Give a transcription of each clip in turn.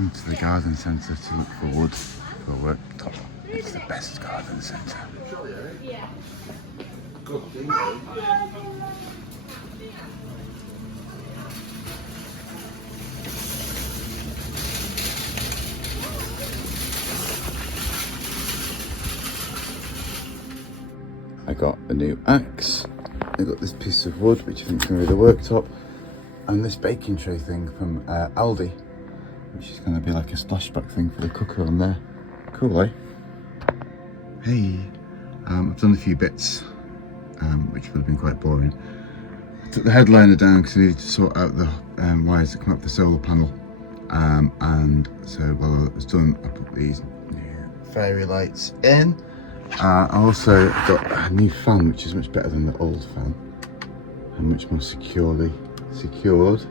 come to the garden centre to look for wood for a worktop. It's the best garden centre. I got a new axe. I got this piece of wood, which I think is going to be the worktop, and this baking tray thing from Aldi, which is going to be like a splashback thing for the cooker on there. Cool, eh? Hey, I've done a few bits, which would have been quite boring. I took the headliner down because I needed to sort out the wires that come up the solar panel. And so while I was done, I put these new fairy lights in. I also got a new fan, which is much better than the old fan, and much more securely secured.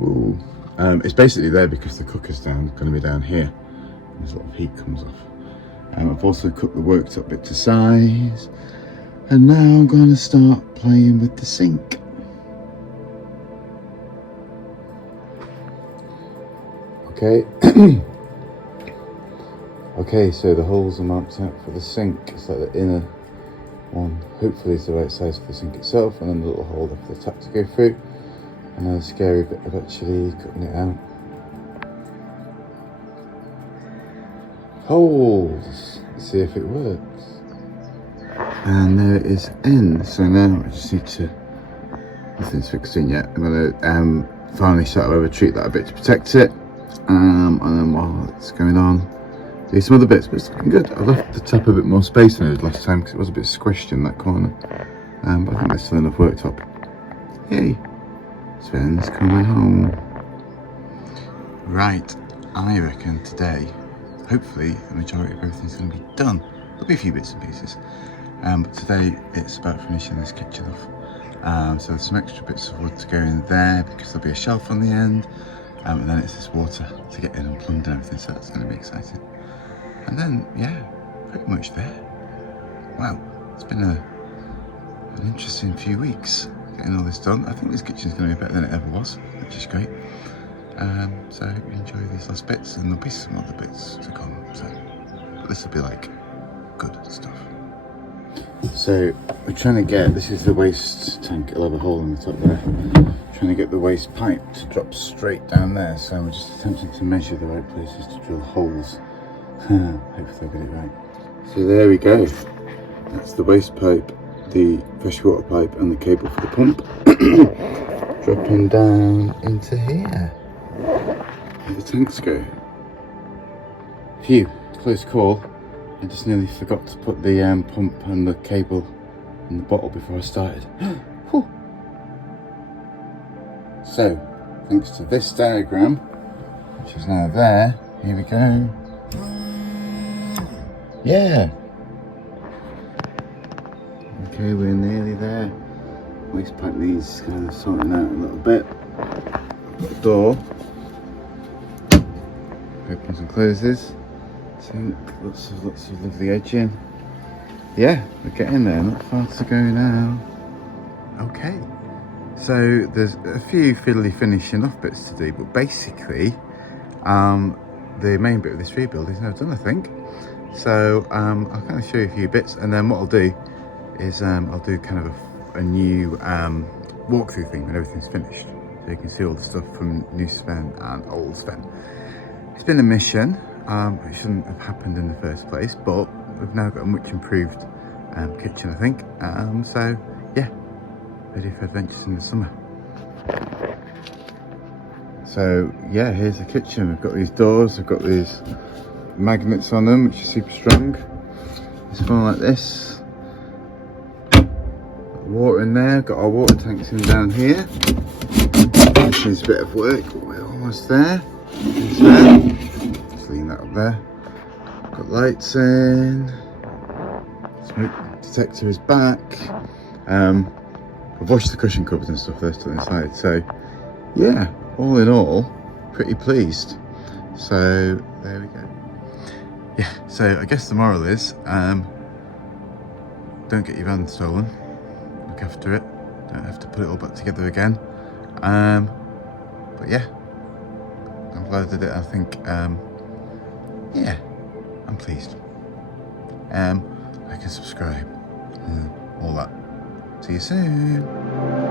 Ooh. It's basically there because the cooker's going to be down here. There's a lot of heat comes off. I've also cut the worktop bit to size, and now I'm going to start playing with the sink. Okay. Okay, so the holes are marked out for the sink. It's like the inner one, hopefully is the right size for the sink itself, and then the little hole for the tap to go through. And now the scary bit of actually cutting it out. Holes! Let's see if it works. And there it is in. So now I just need to, nothing's fixed in yet. I'm gonna finally start to retreat that a bit to protect it. And then while it's going on, do some other bits, but it's looking good. I left the top a bit more space than I did last time because it was a bit squished in that corner. But I think there's still enough worktop. Yay! Sven's coming home. Right, I reckon today, hopefully, the majority of everything's going to be done. There'll be a few bits and pieces. But today it's about finishing this kitchen off. So there's some extra bits of wood to go in there because there'll be a shelf on the end. And then it's this water to get in and plumbed and everything, so that's going to be exciting. And then, yeah, pretty much there. Wow, it's been an interesting few weeks getting all this done. I think this kitchen's going to be better than it ever was, which is great. So I hope you enjoy these last bits, and there'll be some other bits to come. So, but this will be like good stuff. So we're trying to get, this is the waste tank, it'll have a hole in the top there. Trying to get the waste pipe to drop straight down there, so I'm just attempting to measure the right places to drill holes. Hopefully I'll get it right. So there we go. That's the waste pipe, the freshwater pipe, and the cable for the pump. Dropping down into here. Where the tanks go. Phew, close call. I just nearly forgot to put the pump and the cable in the bottle before I started. So, thanks to this diagram, which is now there, here we go. Yeah. Okay, we're nearly there. Waste pipe needs kind of sorting out a little bit. The door opens and closes. Sink, lots of lovely edging. Yeah, we're getting there. Not far to go now. Okay. So there's a few fiddly finishing off bits to do, but basically the main bit of this rebuild is now done, I think. So I'll kind of show you a few bits, and then what I'll do is I'll do kind of a new walkthrough thing when everything's finished, so you can see all the stuff from new Sven and old Sven. It's been a mission. It shouldn't have happened in the first place, but we've now got a much improved kitchen, I think. So yeah, ready for adventures in the summer. So yeah, here's the kitchen. We've got these doors, we've got these magnets on them, which are super strong. It's one like this. Water in there, got our water tanks in down here. This is a bit of work, but we're almost there. Just lean that up there. Got lights in. Smoke detector is back. I've washed the cushion covers and stuff, they're still inside. So yeah, all in all, pretty pleased. So there we go. Yeah, so I guess the moral is, don't get your van stolen. Look after it. Don't have to put it all back together again. But yeah, I'm glad I did it. I think, yeah, I'm pleased. Like and subscribe, all that. See you soon.